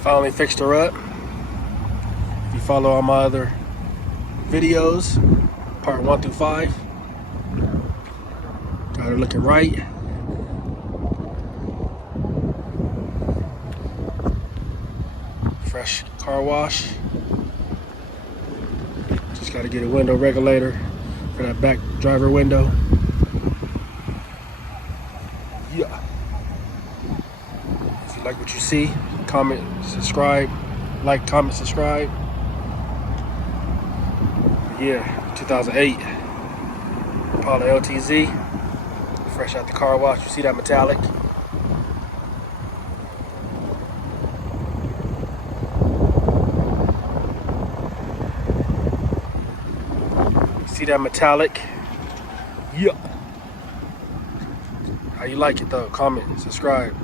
Finally fixed her up. If you follow all my other videos, part 1 through 5, got her looking right. Fresh car wash. Just got to get a window regulator for that back driver window. Yeah. If you like what you see, comment, subscribe, like, comment, subscribe. Yeah, 2008 Impala LTZ, fresh out the car wash. You see that metallic? See that metallic? Yeah. How you like it though? Comment, subscribe.